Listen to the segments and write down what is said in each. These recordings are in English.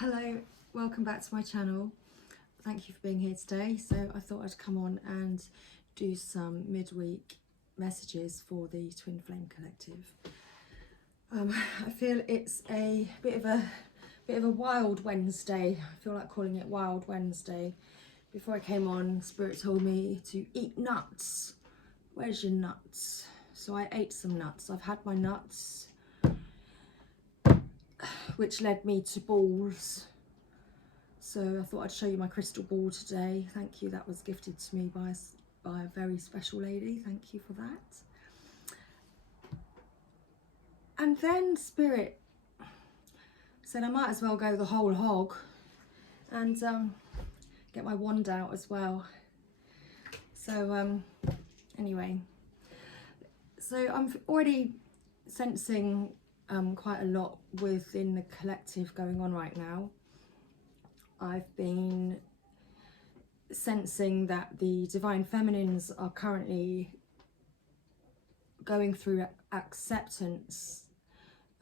Hello, welcome back to my channel. Thank you for being here today. So I thought I'd come on and do some midweek messages for the Twin Flame Collective. I feel it's a bit of a wild Wednesday. I feel like calling it Wild Wednesday. Before I came on, Spirit told me to eat nuts. Where's your nuts? So I ate some nuts. I've had my nuts, which led me to balls. So I thought I'd show you my crystal ball today. Thank you, that was gifted to me by a very special lady. Thank you for that. And then Spirit said I might as well go the whole hog and get my wand out as well. So anyway, so I'm already sensing quite a lot within the collective going on right now. I've been sensing that the Divine Feminines are currently going through acceptance,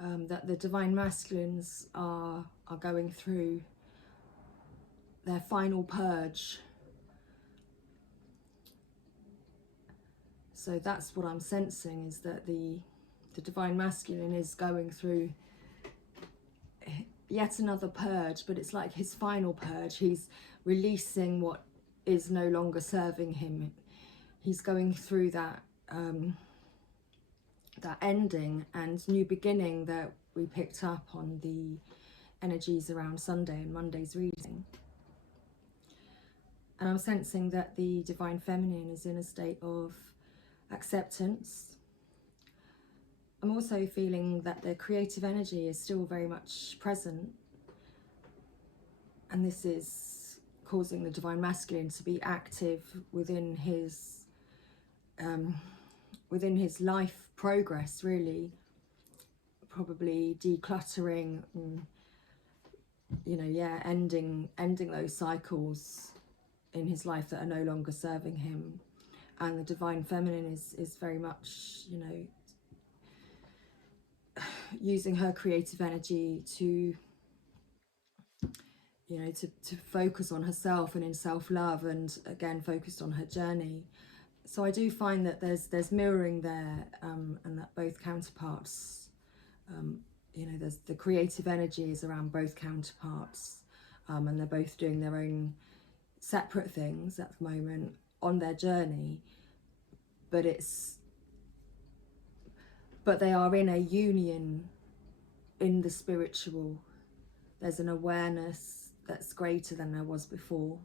that the Divine Masculines are going through their final purge. So that's what I'm sensing, is that the Divine Masculine is going through yet another purge, but it's like his final purge. He's releasing what is no longer serving him. He's going through that that ending and new beginning that we picked up on the energies around Sunday and Monday's reading. And I'm sensing that the Divine Feminine is in a state of acceptance. I'm also feeling that the creative energy is still very much present, and this is causing the Divine Masculine to be active within his life progress, really, probably decluttering and, you know, yeah, ending those cycles in his life that are no longer serving him. And the Divine Feminine is very much, you know, using her creative energy to, you know, to focus on herself and in self-love, and again focused on her journey. So I do find that there's mirroring there, and that both counterparts, you know, there's the creative energy is around both counterparts, and they're both doing their own separate things at the moment on their journey, but they are in a union in the spiritual. There's an awareness that's greater than there was before.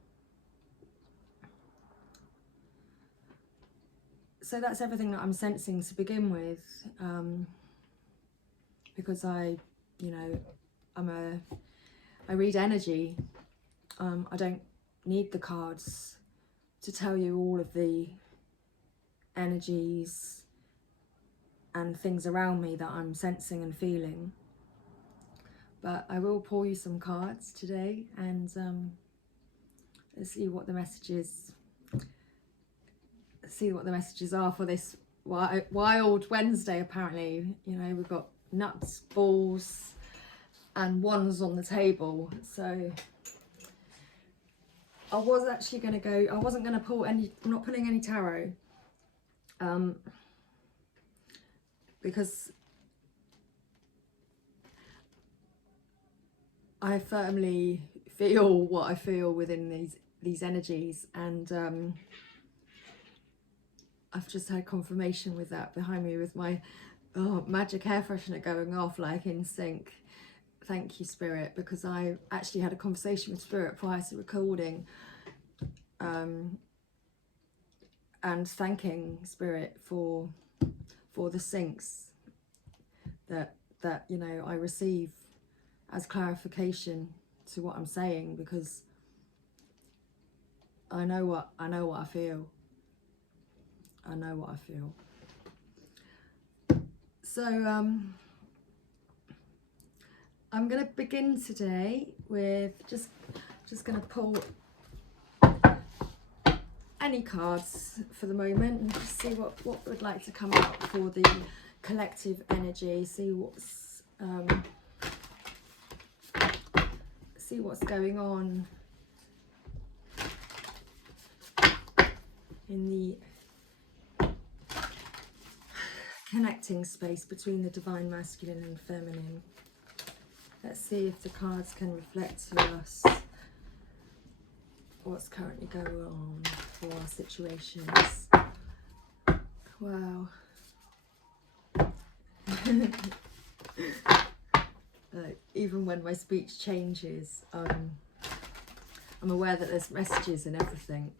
So that's everything that I'm sensing to begin with, because I read energy. I don't need the cards to tell you all of the energies and things around me that I'm sensing and feeling. But I will pull you some cards today, and let's see what the messages are for this wild Wednesday. Apparently, you know, we've got nuts, balls and wands on the table. So I was actually going to go, I wasn't going to pull any, I'm not pulling any tarot, because I firmly feel what I feel within these energies, and I've just had confirmation with that behind me with my magic air freshener going off like in sync. Thank you, Spirit, because I actually had a conversation with Spirit prior to recording, and thanking Spirit for the syncs that you know I receive as clarification to what I'm saying, because I know what I feel. I know what I feel. So I'm going to begin today with just going to pull any cards for the moment and just see what would like to come out for the collective energy. See see what's going on in the connecting space between the divine masculine and feminine. Let's see if the cards can reflect to us what's currently going on for our situations. Wow. Even when my speech changes, I'm aware that there's messages in everything.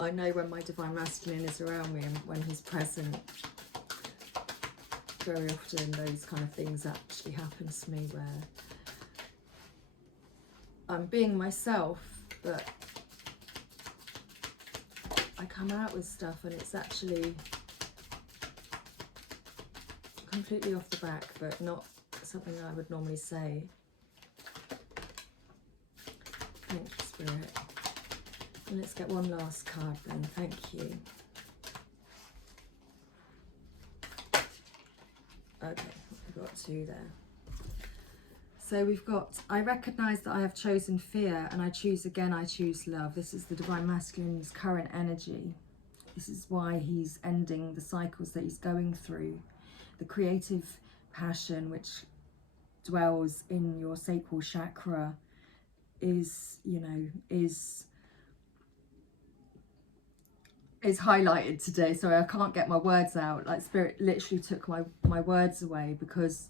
I know when my divine masculine is around me and when he's present. Very often those kind of things actually happen to me where I'm being myself, but I come out with stuff and it's actually completely off the back, but not something I would normally say. Thank you, Spirit. And let's get one last card then. Thank you. Okay, we've got two there. So we've got, I recognise that I have chosen fear and I choose again, I choose love. This is the divine masculine's current energy. This is why he's ending the cycles that he's going through. The creative passion which dwells in your sacral chakra is, you know, is highlighted today. Sorry, I can't get my words out. Like Spirit literally took my words away because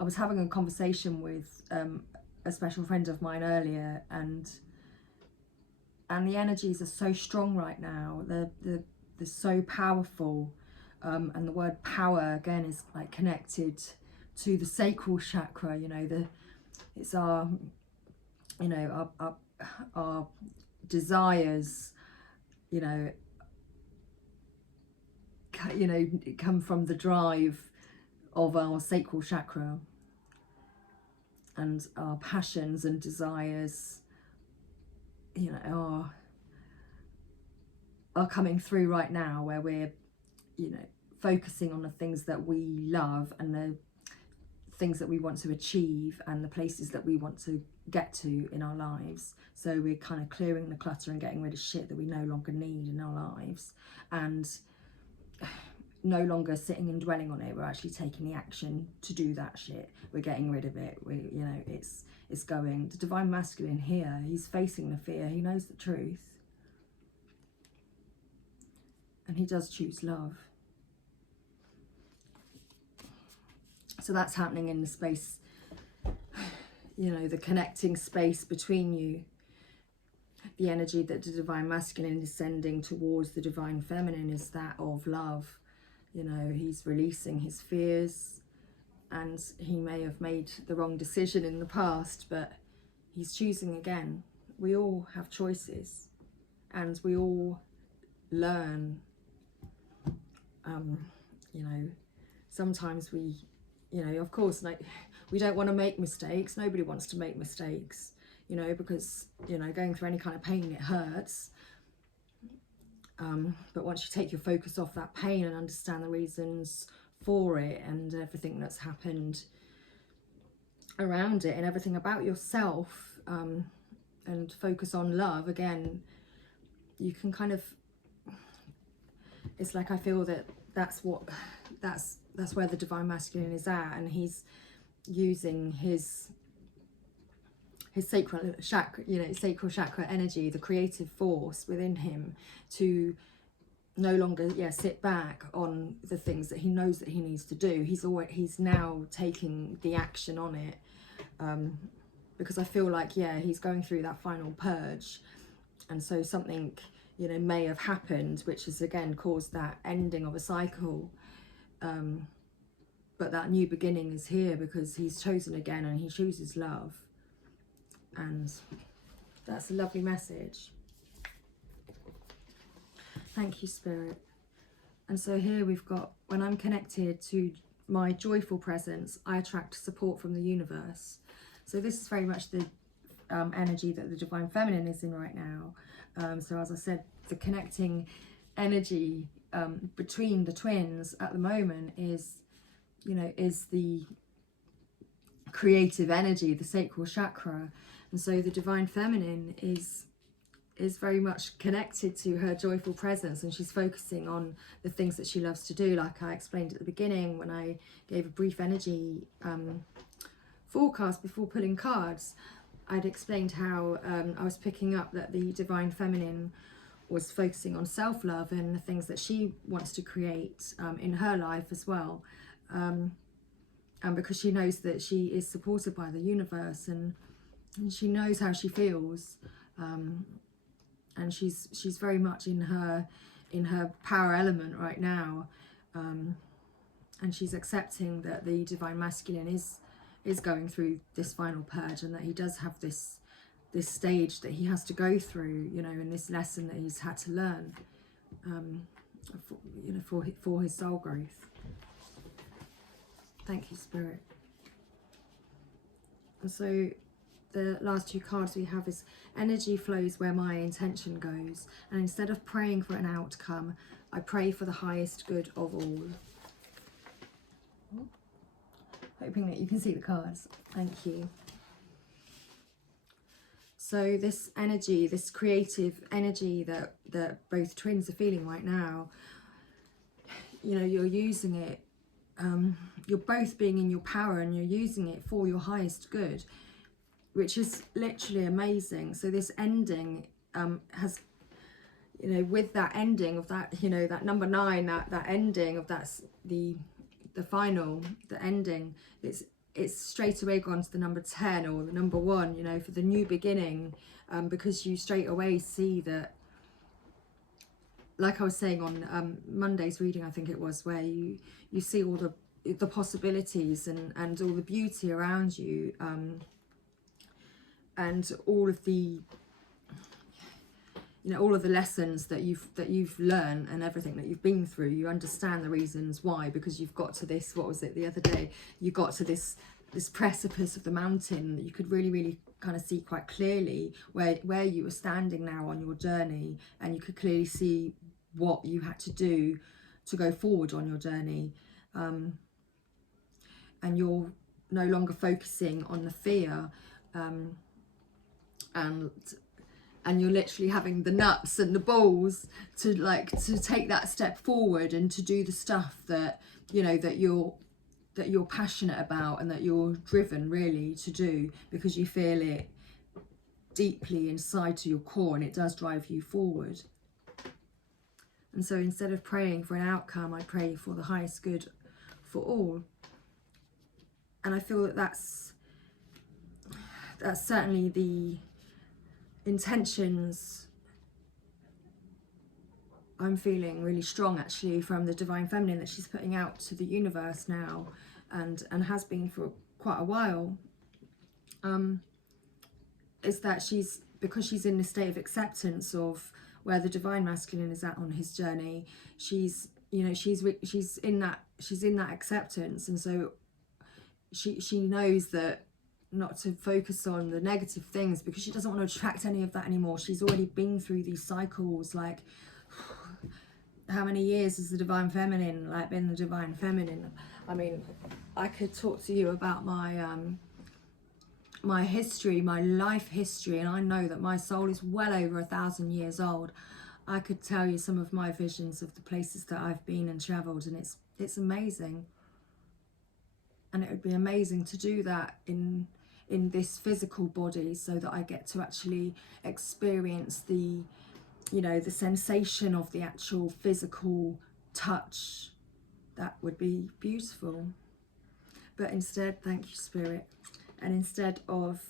I was having a conversation with a special friend of mine earlier, and the energies are so strong right now. They're so powerful, and the word power again is like connected to the sacral chakra. You know, it's our, you know, our desires, you know, come from the drive of our sacral chakra, and our passions and desires, you know, are coming through right now, where we're, you know, focusing on the things that we love and the things that we want to achieve and the places that we want to get to in our lives. So we're kind of clearing the clutter and getting rid of shit that we no longer need in our lives, and no longer sitting and dwelling on it. We're actually taking the action to do that shit. We're getting rid of it. We, you know, it's going. The divine masculine here, he's facing the fear. He knows the truth, and he does choose love. So that's happening in the space, you know, the connecting space between you. The energy that the divine masculine is sending towards the divine feminine is that of love. You know, he's releasing his fears, and he may have made the wrong decision in the past, but he's choosing again. We all have choices, and we all learn. You know, sometimes we, you know, of course, like, we don't want to make mistakes. Nobody wants to make mistakes, you know, because, you know, going through any kind of pain, it hurts. But once you take your focus off that pain and understand the reasons for it and everything that's happened around it and everything about yourself, and focus on love again, you can kind of, it's like, I feel that that's where the divine masculine is at, and he's using his sacral chakra, you know, sacral chakra energy, the creative force within him, to no longer sit back on the things that he knows that he needs to do. He's now taking the action on it, because I feel like he's going through that final purge, and so something, you know, may have happened which has again caused that ending of a cycle, but that new beginning is here because he's chosen again, and he chooses love. And that's a lovely message. Thank you, Spirit. And so here we've got, when I'm connected to my joyful presence, I attract support from the universe. So this is very much the energy that the divine feminine is in right now. So as I said, the connecting energy between the twins at the moment is, you know, is the creative energy, the sacral chakra. And so the divine feminine is very much connected to her joyful presence, and she's focusing on the things that she loves to do. Like I explained at the beginning when I gave a brief energy forecast before pulling cards, I'd explained how I was picking up that the divine feminine was focusing on self-love and the things that she wants to create in her life as well, and because she knows that she is supported by the universe, and she knows how she feels, and she's very much in her power element right now, and she's accepting that the divine masculine is going through this final purge, and that he does have this stage that he has to go through, you know, in this lesson that he's had to learn, for his soul growth. Thank you, Spirit. And so the last two cards we have is energy flows where my intention goes, and instead of praying for an outcome, I pray for the highest good of all. Hoping that you can see the cards. Thank you. So this energy, this creative energy that both twins are feeling right now, you know, you're using it, you're both being in your power, and you're using it for your highest good, which is literally amazing. So this ending has, you know, with that ending of that, you know, that number 9, that ending of that's the final, the ending, it's straight away gone to the number 10 or the number 1, you know, for the new beginning, because you straight away see that, like I was saying on Monday's reading, I think it was, where you see all the possibilities and all the beauty around you, and all of the, you know, all of the lessons that you've learned and everything that you've been through. You understand the reasons why, because you've got to this, what was it the other day, you got to this precipice of the mountain that you could really kind of see quite clearly where you were standing now on your journey, and you could clearly see what you had to do to go forward on your journey, and you're no longer focusing on the fear, and you're literally having the nuts and the balls to take that step forward and to do the stuff that, you know, that you're passionate about and that you're driven really to do, because you feel it deeply inside to your core, and it does drive you forward. And so instead of praying for an outcome, I pray for the highest good for all. And I feel that that's certainly the intentions I'm feeling really strong, actually, from the divine feminine that she's putting out to the universe now, and has been for quite a while, is that because she's in a state of acceptance of where the divine masculine is at on his journey. She's in that acceptance, and so she knows that not to focus on the negative things, because she doesn't want to attract any of that anymore. She's already been through these cycles. Like, how many years has the divine feminine been the divine feminine? I mean, I could talk to you about my my history, my life history, and I know that my soul is well over 1,000 years old. I could tell you some of my visions of the places that I've been and travelled, and it's amazing. And it would be amazing to do that in this physical body, so that I get to actually experience the, you know, the sensation of the actual physical touch. That would be beautiful. But instead, thank you, Spirit. And instead of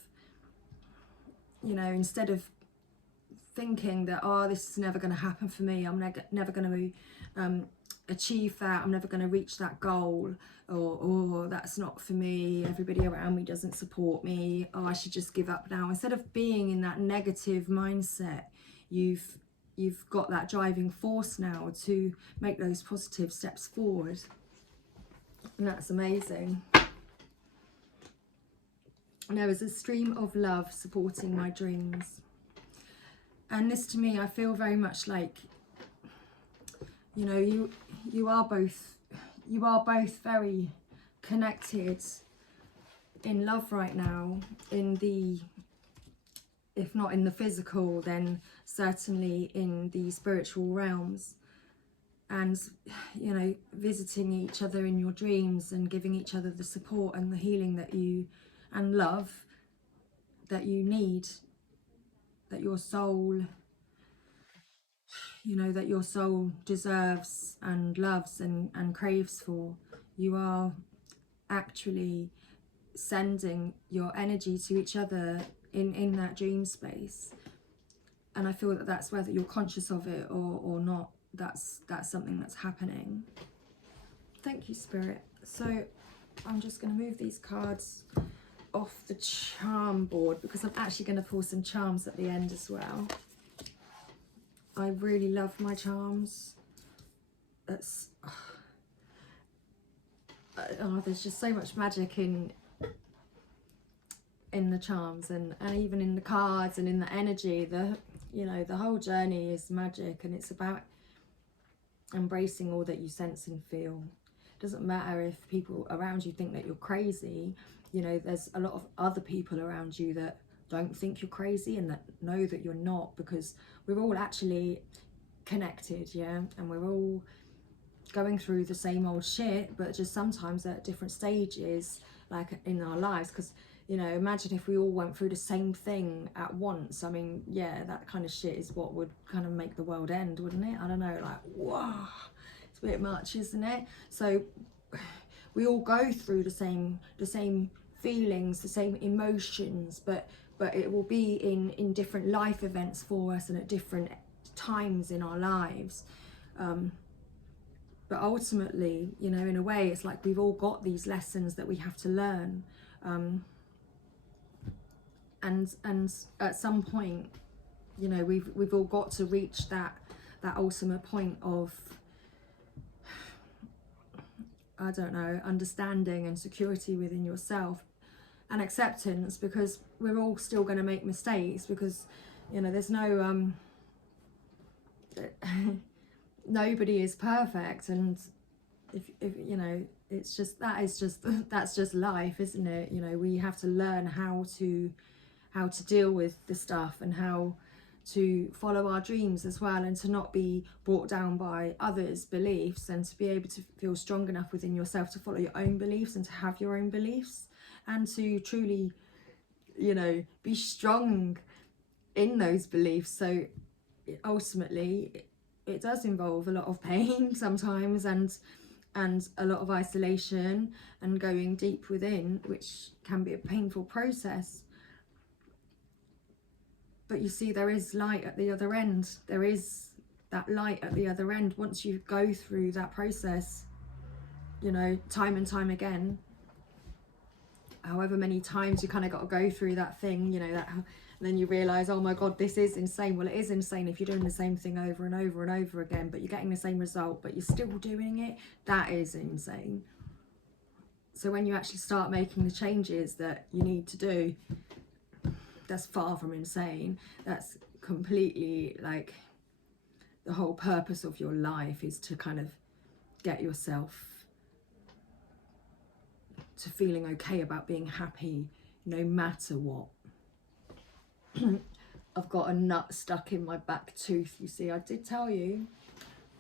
thinking that, oh, this is never going to happen for me, I'm never going to achieve that, I'm never going to reach that goal, or that's not for me, everybody around me doesn't support me, oh, I should just give up now. Instead of being in that negative mindset, you've got that driving force now to make those positive steps forward. And that's amazing. And there is a stream of love supporting my dreams. And this, to me, I feel very much like, you know, you are both very connected in love right now, in the, if not in the physical, then certainly in the spiritual realms. And, you know, visiting each other in your dreams and giving each other the support and the healing that you, and love that you need, that your soul, you know, that your soul deserves and loves and craves for. You are actually sending your energy to each other in that dream space. And I feel that that's whether you're conscious of it or not, that's something that's happening. Thank you, Spirit. So I'm just going to move these cards off the charm board because I'm actually going to pull some charms at the end as well. I really love my charms. It's, oh, there's just so much magic in the charms and even in the cards and in the energy. You know, the whole journey is magic, and it's about embracing all that you sense and feel. It doesn't matter if people around you think that you're crazy. You know, there's a lot of other people around you that don't think you're crazy and that know that you're not, because we're all actually connected, yeah, and we're all going through the same old shit, but just sometimes at different stages, like in our lives. Because, you know, imagine if we all went through the same thing at once. I mean, yeah, that kind of shit is what would kind of make the world end, wouldn't it? I don't know, like, whoa, it's a bit much, isn't it? So we all go through the same feelings, the same emotions, but it will be in different life events for us and at different times in our lives. But ultimately, you know, in a way, it's like we've all got these lessons that we have to learn. And at some point, you know, we've all got to reach that ultimate point of, I don't know, understanding and security within yourself and acceptance, because we're all still going to make mistakes, because, you know, there's no nobody is perfect. And if you know, it's just, that's just life, isn't it? You know, we have to learn how to deal with the stuff and how to follow our dreams as well, and to not be brought down by others' beliefs, and to be able to feel strong enough within yourself to follow your own beliefs and to have your own beliefs, and to truly, you know, be strong in those beliefs. So ultimately it does involve a lot of pain sometimes, and a lot of isolation and going deep within, which can be a painful process. But you see, there is light at the other end. There is that light at the other end. Once you go through that process, you know, time and time again, however many times you kind of got to go through that thing, you know, that, and then you realize, oh my God, this is insane. Well, it is insane if you're doing the same thing over and over and over again, but you're getting the same result, but you're still doing it. That is insane. So when you actually start making the changes that you need to do, that's far from insane. That's completely, like, the whole purpose of your life is to kind of get yourself to feeling okay about being happy no matter what. I've got a nut stuck in my back tooth, you see. I did tell you,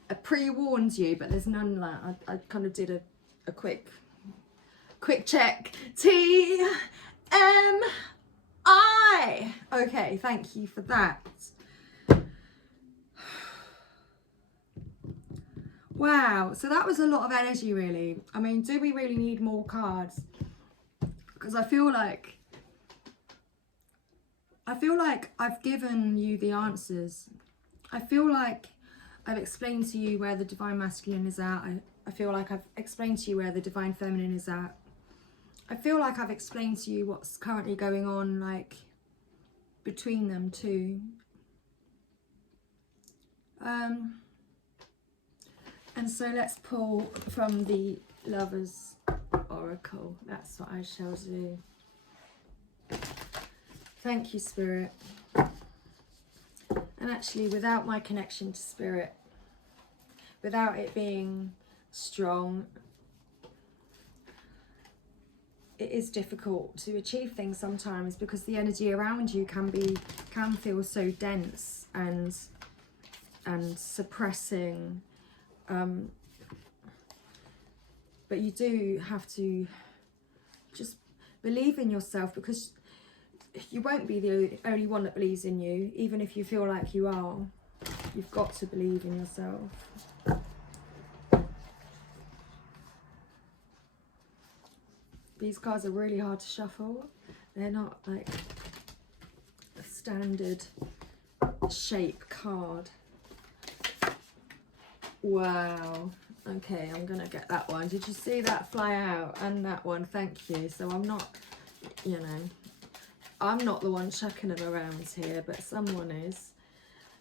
I pre-warned you, but there's none like I kind of did a quick check. TMI. Okay, thank you for that. Wow, so that was a lot of energy, really. I mean, do we really need more cards? Because I feel like I've given you the answers. I feel like I've explained to you where the divine masculine is at. I feel like I've explained to you where the divine feminine is at. I feel like I've explained to you what's currently going on, like, between them too. And so let's pull from the Lover's Oracle. That's what I shall do. Thank you, Spirit. And actually, without my connection to Spirit, without it being strong, it is difficult to achieve things sometimes, because the energy around you can feel so dense and suppressing, but you do have to just believe in yourself, because you won't be the only one that believes in you, even if you feel like you are. You've got to believe in yourself. These cards are really hard to shuffle. They're not like a standard shape card. Wow. Okay, I'm gonna get that one. Did you see that fly out? And that one, thank you. So I'm not, you know, I'm not the one chucking them around here, but someone is.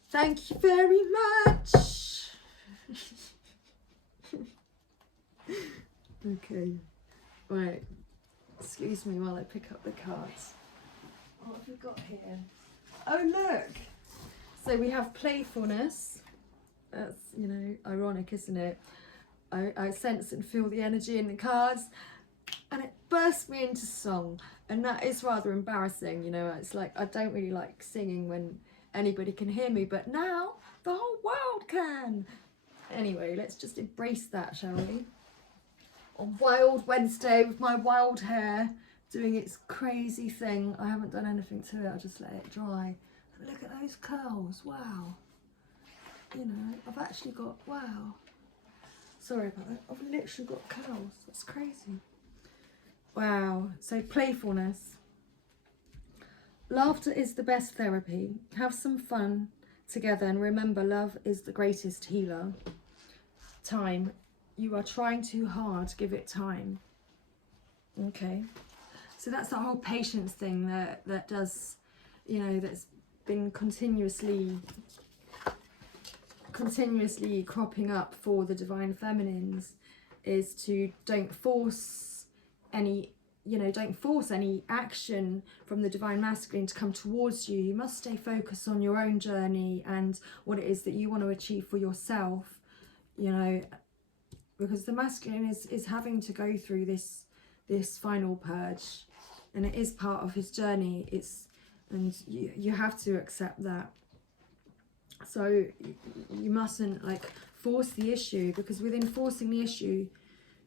Thank you very much. Okay, right. Excuse me while I pick up the cards. What have we got here? Oh, look. So we have playfulness. That's, you know, ironic, isn't it? I sense and feel the energy in the cards, and it burst me into song, and that is rather embarrassing. You know, it's like, I don't really like singing when anybody can hear me, but now the whole world can. Anyway, let's just embrace that, shall we? On Wild Wednesday with my wild hair doing its crazy thing. I haven't done anything to it, I just let it dry. But look at those curls, wow. You know, I've actually got, wow. Sorry about that, I've literally got curls, that's crazy. Wow, so playfulness. Laughter is the best therapy. Have some fun together, and remember, love is the greatest healer. Time. You are trying too hard, give it time. Okay. So that's that whole patience thing that does, you know, that's been continuously cropping up for the divine feminines, is to don't force any, you know, don't force any action from the divine masculine to come towards you. You must stay focused on your own journey and what it is that you want to achieve for yourself, you know, because the masculine is having to go through this final purge, and it is part of his journey. And you have to accept that. So you mustn't like force the issue, because within forcing the issue,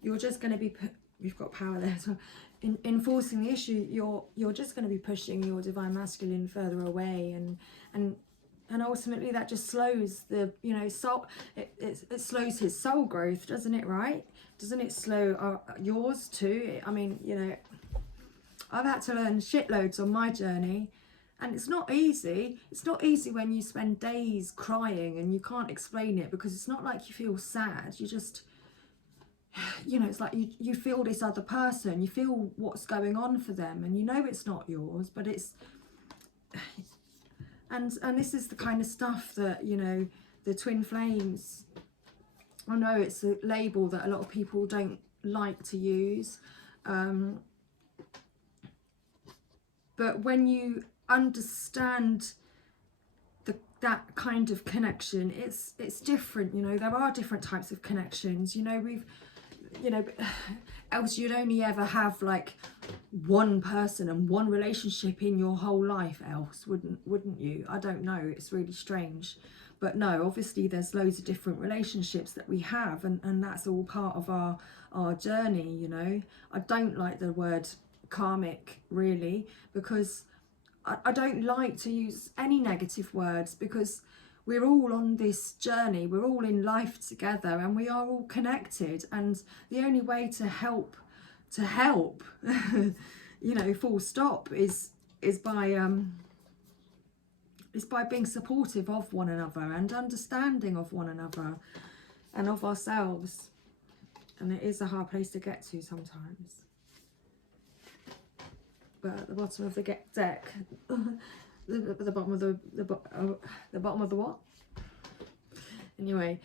you're just going to be you've got power there as well. In forcing the issue, you're just going to be pushing your divine masculine further away, and ultimately that just slows the, you know, soul. It slows his soul growth, doesn't it? Right? Doesn't it slow yours too? I mean, you know, I've had to learn shitloads on my journey, and it's not easy. It's not easy when you spend days crying and you can't explain it, because it's not like you feel sad. You just, you know, it's like you feel this other person. You feel what's going on for them, and you know it's not yours, but it's. And this is the kind of stuff that, you know, the twin flames, I know it's a label that a lot of people don't like to use, but when you understand that kind of connection, it's different. You know, there are different types of connections. You know, else you'd only ever have like one person and one relationship in your whole life, else wouldn't you? I don't know, it's really strange. But no, obviously there's loads of different relationships that we have, and that's all part of our journey. You know, I don't like the word karmic really, because I don't like to use any negative words, because we're all on this journey, we're all in life together, and we are all connected, and the only way to help you know, full stop, is by being supportive of one another and understanding of one another and of ourselves. And it is a hard place to get to sometimes. But at the bottom of the deck, the bottom of the bottom of the what? Anyway,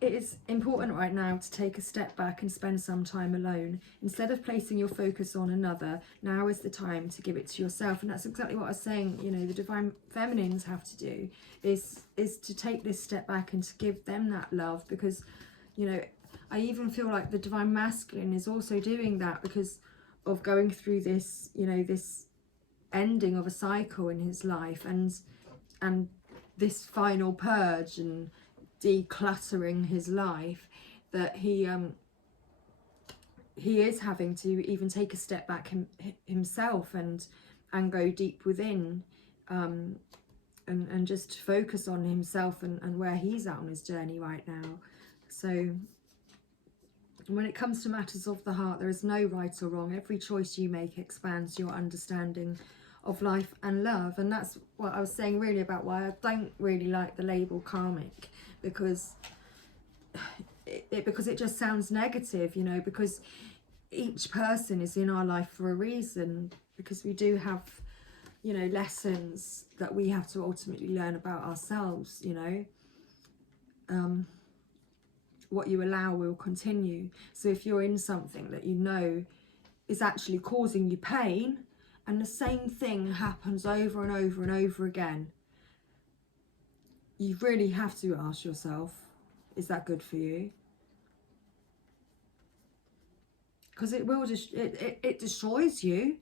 it is important right now to take a step back and spend some time alone. Instead of placing your focus on another, now is the time to give it to yourself. And that's exactly what I was saying, you know, the divine feminines have to do, is to take this step back and to give them that love. Because, you know, I even feel like the divine masculine is also doing that, because of going through this, you know, this ending of a cycle in his life, and this final purge and decluttering his life, that he is having to even take a step back himself and go deep within, and just focus on himself and where he's at on his journey right now. So when it comes to matters of the heart, there is no right or wrong. Every choice you make expands your understanding of life and love. And that's what I was saying really about why I don't really like the label karmic, because it just sounds negative, you know, because each person is in our life for a reason, because we do have, you know, lessons that we have to ultimately learn about ourselves, you know. What you allow will continue. So if you're in something that you know is actually causing you pain, and the same thing happens over and over and over again, you really have to ask yourself, is that good for you? Because it will it destroys you.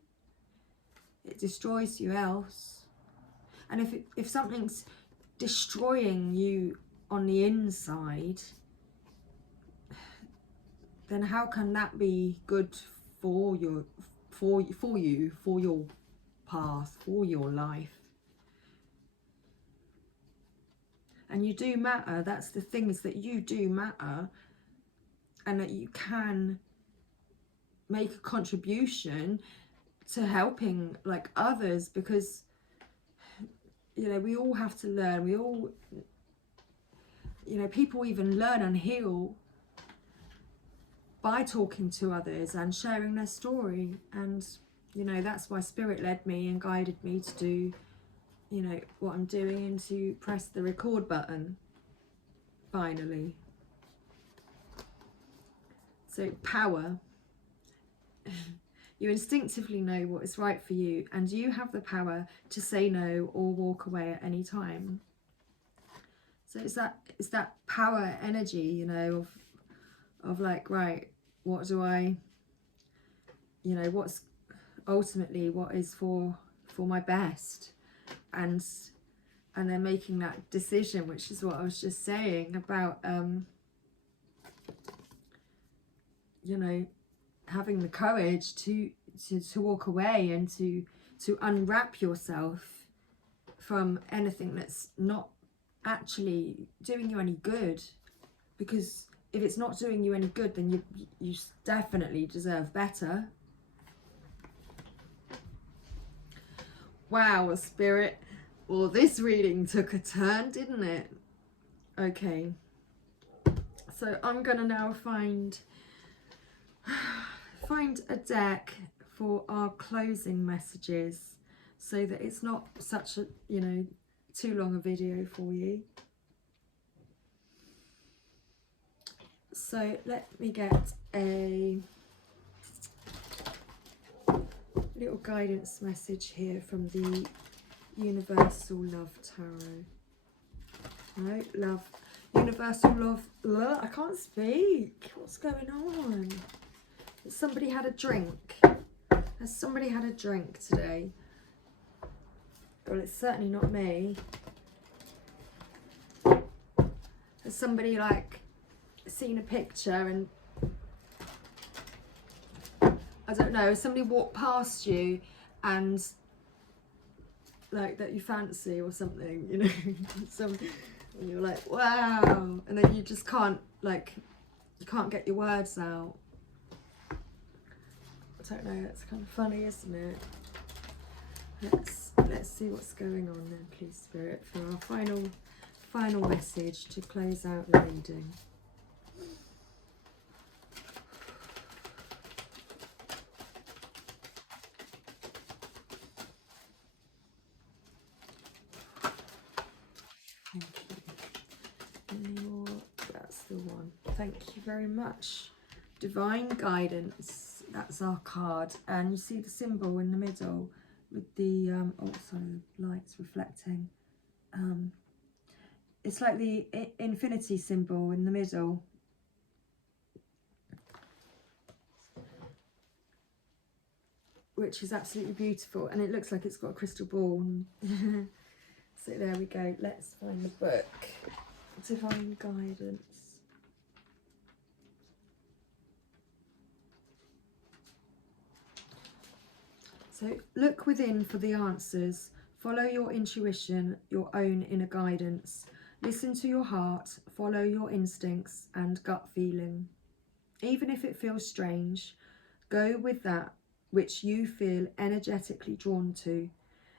It destroys you else. And if something's destroying you on the inside, then how can that be good for your for your path, for your life? And you do matter. That's the thing, is that you do matter, and that you can make a contribution to helping like others, because, you know, we all have to learn. We all, you know, people even learn and heal by talking to others and sharing their story. And, you know, that's why Spirit led me and guided me to do, you know, what I'm doing, and to press the record button finally. So power. You instinctively know what is right for you, and you have the power to say no or walk away at any time. So it's that power energy, you know, of like, right, what do I, you know, what's ultimately what is for my best, and then making that decision, which is what I was just saying about, you know, having the courage to walk away, and to unwrap yourself from anything that's not actually doing you any good. Because if it's not doing you any good, then you definitely deserve better. Wow, Spirit. Well, this reading took a turn, didn't it? Okay. So I'm gonna now find a deck for our closing messages, so that it's not such a, you know, too long a video for you. So let me get a little guidance message here from the Universal Love Tarot. No, love. Universal Love. Ugh, I can't speak. What's going on? Has somebody had a drink? Has somebody had a drink today? Well, it's certainly not me. Has somebody like seen a picture and, I don't know, somebody walked past you and like that you fancy or something, you know, and you're like, wow, and then you just can't, like, you can't get your words out. I don't know, it's kind of funny, isn't it? Let's see what's going on then, please, Spirit, for our final message to close out the reading. Thank you. Any more? That's the one. Thank you very much. Divine guidance. That's our card. And you see the symbol in the middle with the, oh, sorry, the light's reflecting. It's like the infinity symbol in the middle. which is absolutely beautiful, and it looks like it's got a crystal ball. So there we go. Let's find the book. Divine Guidance. So look within for the answers. Follow your intuition, your own inner guidance. Listen to your heart, follow your instincts and gut feeling. Even if it feels strange, go with that which you feel energetically drawn to.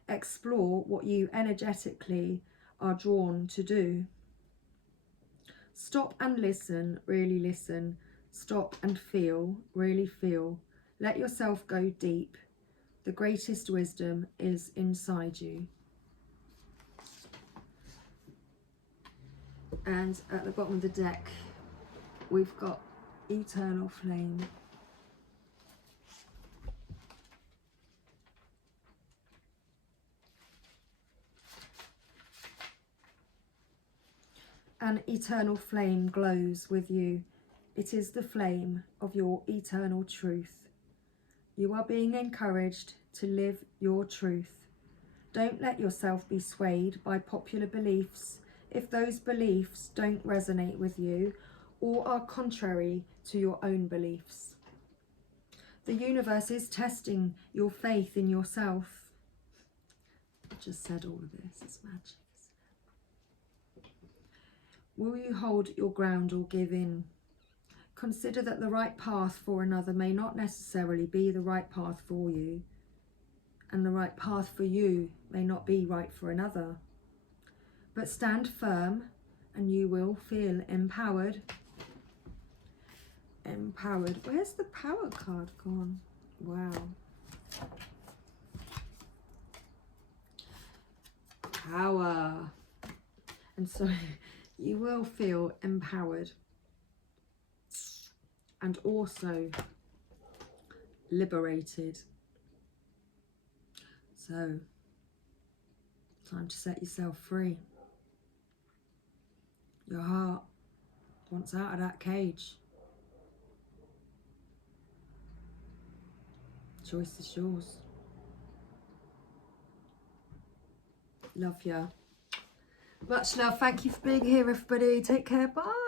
Explore what you energetically are drawn to do. Stop and listen, really listen. Stop and feel, really feel. Let yourself go deep. The greatest wisdom is inside you. And at the bottom of the deck, we've got Eternal Flame. An eternal flame glows with you. It is the flame of your eternal truth. You are being encouraged to live your truth. Don't let yourself be swayed by popular beliefs if those beliefs don't resonate with you or are contrary to your own beliefs. The universe is testing your faith in yourself. I just said all of this, it's magic. Will you hold your ground or give in? Consider that the right path for another may not necessarily be the right path for you, and the right path for you may not be right for another. But stand firm and you will feel empowered. Empowered. Where's the power card gone? Wow. Power. And so you will feel empowered and also liberated. So, time to set yourself free. Your heart wants out of that cage. Choice is yours. Love ya. Much love. Thank you for being here, everybody. Take care. Bye.